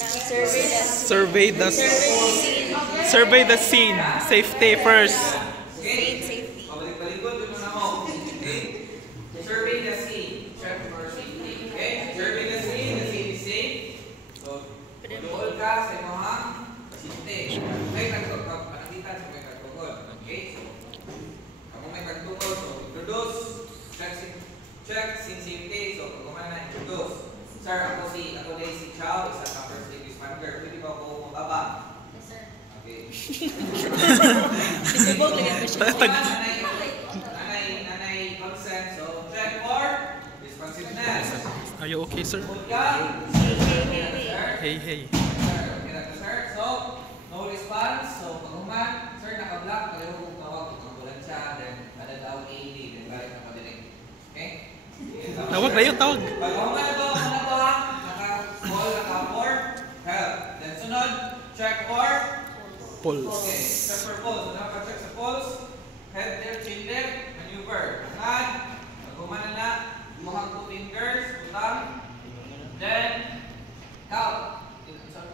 Survey the survey the scene. Safety first. Safety. Survey the scene. Check for safety. Okay? Survey the scene. The scene is safe. So, doon ka sa mga pasyente. May panagitan sa may kagtungkol. Okay? So, kung may kagtungkol, so introduce. Check scene safety. So, kung kumana na introduce. Sir, ako si Chow, isa ka first aid responder. Pwede ba ako mababa? Yes, sir. Okay. Sibog lagi ko siya. Nanay consent. So, check for responsiveness. Are you okay, sir? Hey, hey. Okay na to, sir. So, no response. So, pag-human, sir, naka-block. Kaya kung tawag, kung ambulansya, then madadaw AD, then balik na padinig. Okay? Tawag na yun, tawag. Pag-human na ba, naka-call, naka-for help. Then sunod, check for Pulse. okay, check for pulse. So, naka-check sa pulse. Head there, chin there, maneuver. Hangad, pag-human na, mukhang 2 fingers, utang. Then, count.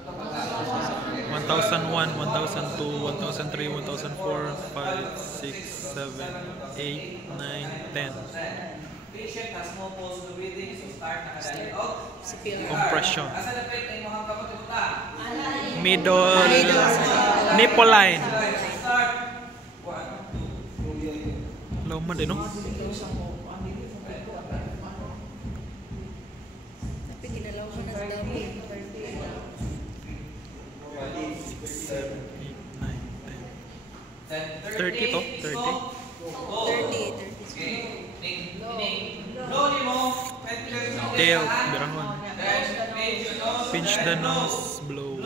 1001, 1002, 1003, 1004, 5, 6, 7, 8, 9, 10. Patient has no pulse to breathing, so start nakadali of Compression. asa na pwede tayo mukhang kapag utang? Middle nipple line. Start. 1, 2. Laman din, no? Tapi ginalaw ko na sa dami. 8, 9, 10. 30 to? 30? 30. Okay. Blow ni mo. Tail, birahon. Pinch the Then nose, blow.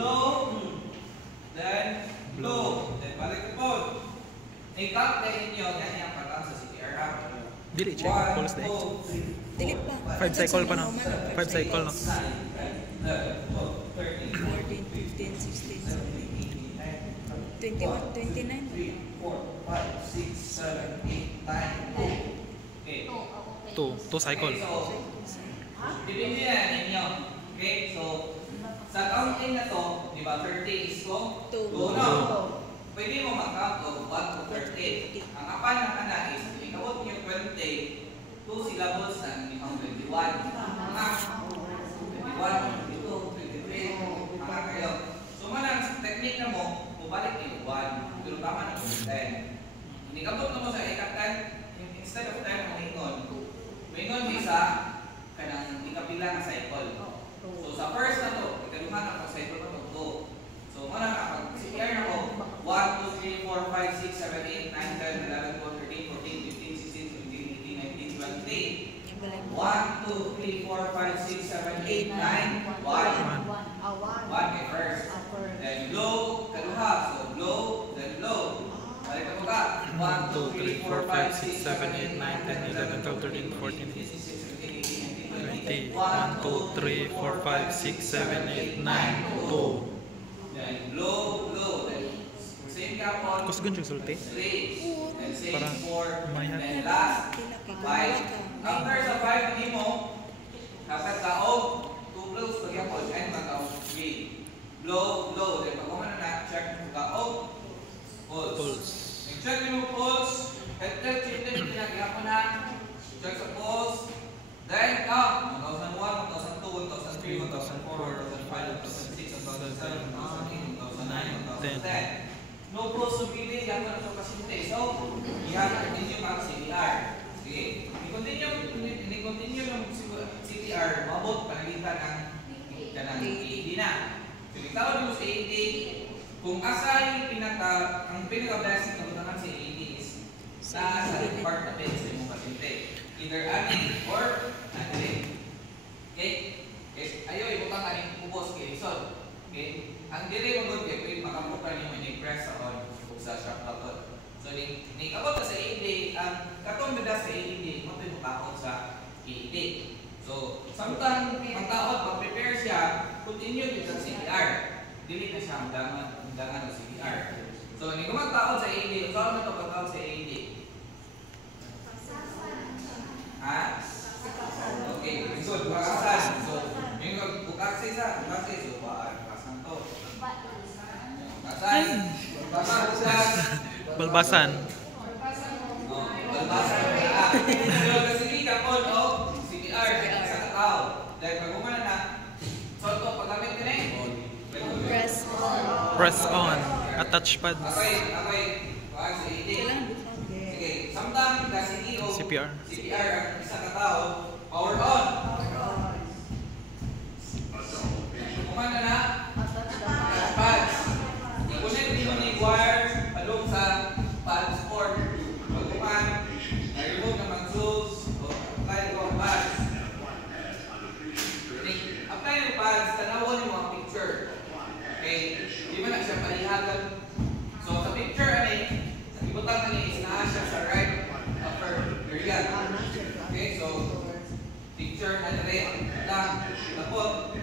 Then blow. Then balik the phone. I-count na ninyo. Yan yung pagkang sa CPR ha. Dili, check. Pulse day. Dili pa. 5 cycle pa na. 5 cycle na. 14, 15, 16, 17, 21, 29. 3, 4, 5, 6, 7, 8, 9, 2. Okay. 2 cycle. Okay, so, depende na ninyo. Okay, so, sa counting na to, di ba, 30 is ko? 2. 2, no? Pwede mo mag-count of 1 to 30. Ang apan ng ana is, ikawot niyo 20, 2 syllables na inyong 21. Mga 21, 22, 23, mga kayo. So, manang technique na mo, bumalik niyo 1. Pero tama na po 10. Inikabot na mo sa ikatan, instead of 10 ang mingon isa kanang ikapila nga cycle. So sa first na to, ikaduha na pag cycle na to 2. So muna kapag CPR na ko 1, 2, 3, 4, 5, 6, 7, 8, 9, 10, 11, 12, 13, 14, 15, 16, 17, 18, 20. 1, 2, 3, 4, 5, 6, 7, 8, 9, 1. 1 okay, first. Then blow, kaduha. So blow, then blow. Balik ka mo ka. 1, 2, 3, 4, 5, 6, 7, 8, 9, 10, 11, 12, 13, 14, 15, 20. 1, 2, 3, 4, 5, 6, 7, 8, 9, 2. Then blow, blow. Then same kapon. Kusgan siya sulti. 3. Then same Para 4. may Then last. 5. After sa 5, hindi mo dapat kaog 2 blows pagyapon and mag-kaog 3. Blow, blow. Then pag kumana na, check mo kaog. Pulse. Check mo pulse. Head chin pinag-iapon na. Check sa pulse. Then count. 1001, 1002, 1003, 1004, 1005, 1006, 1007, 2008, 2009, 2010. No pulse to breathing, yan na sa pasyente. So, i-continue ninyo ang CPR. Okay? I-continue yung CPR, mabot, panagitan ng AED na. So, itawag mo sa AED, kung asay ang pinaka-blessing na utangan sa AED is sa department sa imong pasyente. Either admin or admin. Okay? Ayaw, ibutang ka rin ubos kay Rizal. Okay? Ang dili mo good kay makapukan niyo i-press sa on o sa shock button. So, kabot sa AED, ang katong beda sa AED, mo ito yung sa AED. So, samtang pagtaot, pag-prepare siya, continue yung sa CPR. Dili na siya hanggangan ng CPR. So, hindi ko magtaot sa AED. Saan na ito pagtaot sa AED? Ha? Okay, so, bukasan. So, yung bukas isa, so, Asay. Babahugas. Balbasan. Balbasan na ka. Pero kasi ka po, no? CPR, sa katao. Dahil pag umana na, solto, paggamit ka na eh. Press on. Press on. Attach pad. Ako'y, si Iti. Kailangan bukan. Sige, samtang kasi iyo, CPR. CPR ang isa katao, power on. Umana na, pads. I-connect din mo ni wire palong sa pads port. Pag-uman, na-remove ng mga tools, o apply ko ang pads. Apply ng pads, tanawon yung mga picture. Okay, di ba na siya palihagan? So sa picture, sa ibutang is naa siya sa right upper area. Okay, so picture na rin lang, tapos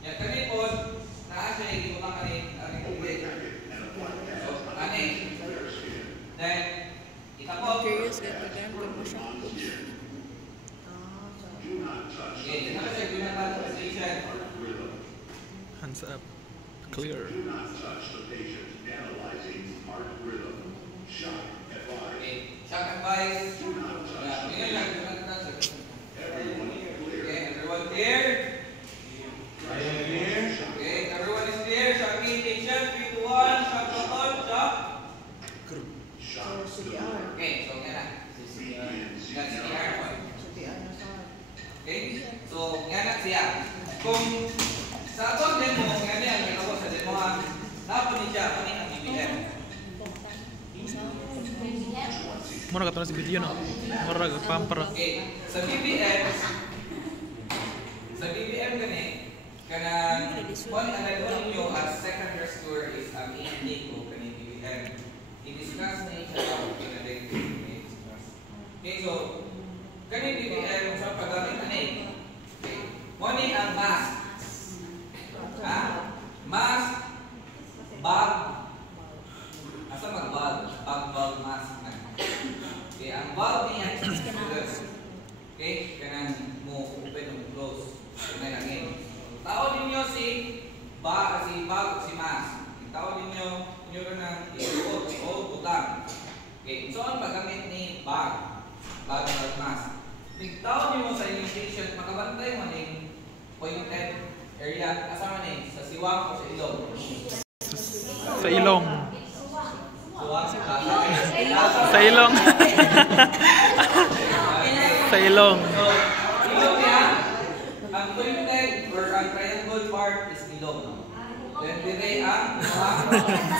yan kami po, naa siya yung ibutang ang tubig. So, then, itapos. Curious ka pagkaan ko mo siya. Okay, ito na siya, guna pa sa station. Hands up. Clear. Okay, shock advice. Ngayon lang, guna pa sa okay, everyone clear? Okay, everyone is clear. Shock station, 3 to 1, shock button, shock. Okay, so yan na. Yan, CPR po. Okay, so yan na siya. Kung sa atong demo, yan yan, may ako sa demo ha, napon niya, kami ang BBM. Muna ka sa video no. Mura pampara. Okay, sa BBM gani, kanang one ang ninyo as second rescuer is ang intake ko kani BBM. I-discuss na siya sa pinadeng i-discuss. Okay, so kani BBM sa paggamit ani. Okay, one ang mask. Ha? Mask, bag. Asa mag-bag? Bag, mask na. Okay, ang bag niya okay, kanang mo open o close. Kunay lang yun. Tao ninyo si bag, si mask. Tao ninyo rin ng isuot o butang. Okay, so ang paggamit ni bag, mask. Tao ninyo sa inyong patient, makabantay mo ng pointed area, asama ni sa siwang o sa ilong. Sa ilong. Siwang, Sa ilong. Sa ilong. So, ilong niya, ang pointed or ang triangle part is ilong. Then, dire ang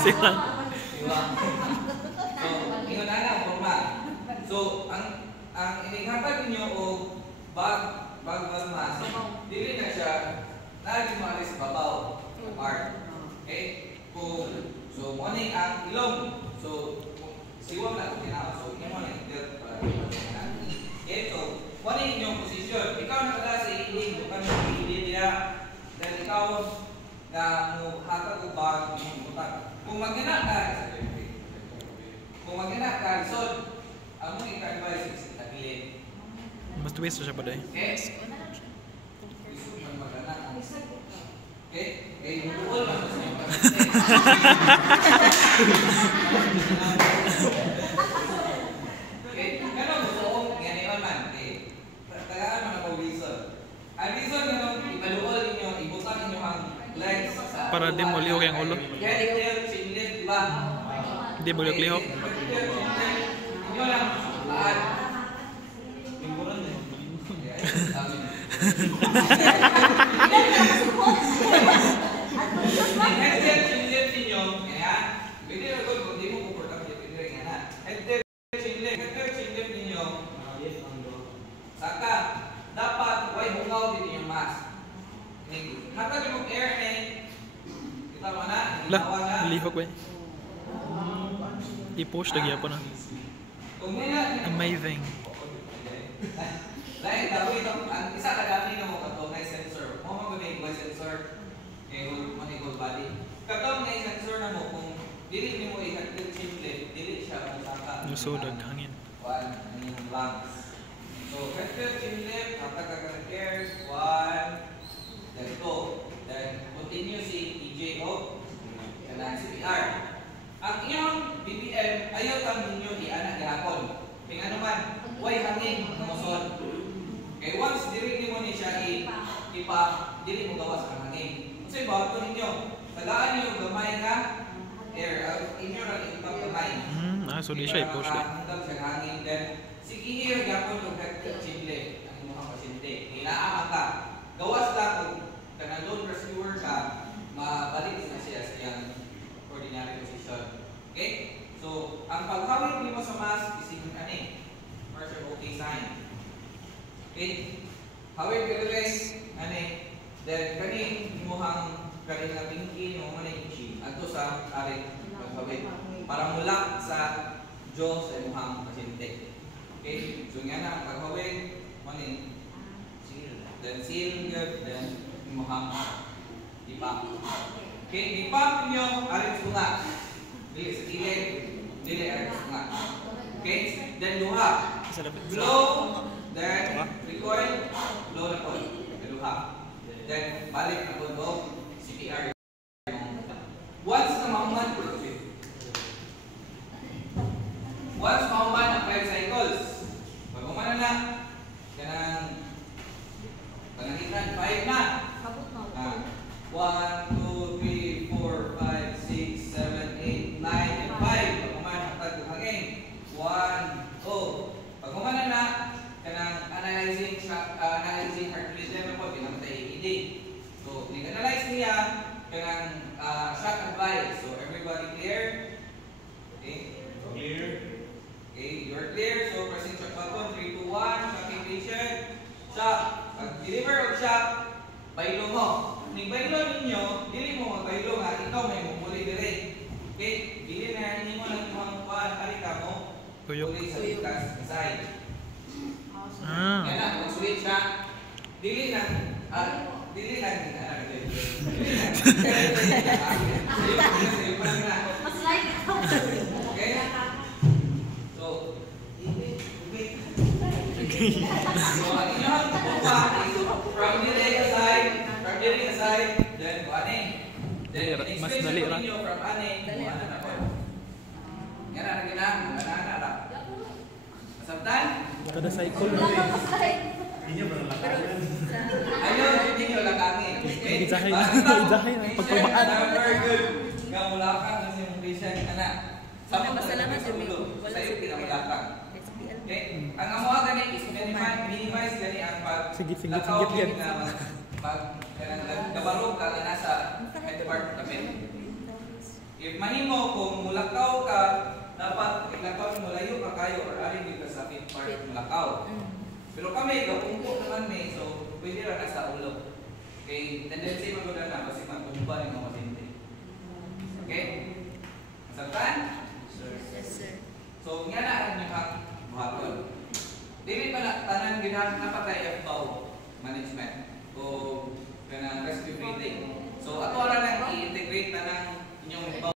Silang. siwang. So, ingon na ang forma. So, ang inighatag ninyo o bag mask, dili na siya naging maalis babaw ng art. Okay? So, morning ang ilong. So, siwang na kung kinawa. So, imo na yung para okay? So, morning inyong posisyon. Ikaw nakala sa iling, bukan mo iling niya. Dahil ikaw na mo hatag o bag mo butang. Kung magina ka, so, ang mong ika-advise is itagilid. Mas twist siya pa dahil. Okay? Okay? Okay, mutuol lang sa inyo. Okay, ganun gusto kong ganyan man. Okay, tagaan mo na po reason. Ang reason ganun, ipaluol ninyo, ibutang ninyo ang legs sa... Para di mo lihok yung ulo. Get there, chin lift, diba? Di mo lihok. Inyo lang, taan. Headset chinlit ninyo, kaya pwede na kung hindi mo comfortable, pwede rin nga na. Headset chinlit ninyo, saka dapat huwag hungaw din yung mask. Hatag yung air kita mo na, Lah, lihok ba? I-push lagi ako na. kung nila, Amazing. dahil gawin ito, ang isa kadami na mo katong na sensor. Mo mag-make by sensor, kaya mag-equal body. Katong na sensor na mo, kung dili ni mo i-active chiplet, dili siya masaka. Lusodag, hangin. One, ang yung lungs. So, active chiplet, hatag ka ka cares, one, then two. Then, continue si EJ o, kailangan CPR. Imagine ba ito ninyo? Tagaan niyo gamay nga air. Inyo na impact gamay. So di siya i-push din. Hanggang sa hangin. Then, sige here, yapon yung chimle. Ang mga pasyente. Kailangan ka. Gawas lang kung kanalon rescuer ka, mabalik na siya sa iyang ordinary position. Okay? So, ang paghawik mo sa mask, isipin ani. First, okay sign. Okay? Hawik ka guys, ani. Then, kaning imuhang kaning na pinky, mo man yung chi. Ato sa aring paghawik. Para mulak sa jaw sa imuhang pasyente. Okay? So, nga na, paghawik, manin. Then, seal good. Then, imuhang ipak. Okay? Ipak ninyo, aring sunga. Dili sa kilid. Dili aring sunga. Okay? Then, duha. Blow. Then, recoil. Blow na po. Duha. Then, balik na po do CPR. Once na mahuman, once mahuman ang 5 cycles, pag humana na, kanang 5 na. 1, 2, 3, 4, 5, 6, 7, 8, 9, and 5. Pag humana ang tagbuhagin. 1, 2. Pag humana na, kanang analyzing heart rhythm na po, pinamatay EKG. So, nig-analyze niya, kanang shock advice. So, everybody clear? Okay? Clear. Okay, you're clear. So, pressing shock button, 3, 2, 1, shocking patient. Shock. Pag-deliver of shock, baylo mo. Ning baylo ninyo, dili mo magbaylo nga, ikaw may mumuli dire. Okay? Dili na hindi mo lang yung halika mo. Muli sa likas side. Yan na, mag-switch na. Dili lang, dili lang. Mas like ito. Okay? So, ang inyong pupa is from dili aside, then buaning. Then, Mas extension dali po ra. ninyo from aning, buanan na po. Yan na, nagina, na. Masabtan? Kada cycle. Mas like. Ayun, hindi nyo lakangin. Izahay na. Basta, Izahay na. patient Pagpabaan. na very good. Nga mulakang kasi yung patient, anak. Sama mo Masalamat sa yun, ulo. wala Sa'yo sa pinamulakang. SPL. Okay? Ang amuha gani is minimize gani ang Sige, lakaw yan. na gabarog ka na nasa head part kami. If mahimo kung mulakaw ka, dapat ilakaw mo layo ka kayo or alin dito sa mid part mulakaw. Pero kami, kapungko naman may, so pwede lang nasa ulo. Okay? Tendency magula na kasi matumba ng mga pasyente. Okay? Masabtan? Yes, sir. So, nga na ang inyong buhaton. Dili pala tanan napatay FBAW management o kanang rescue breathing. So, ato ra nang i-integrate na ng inyong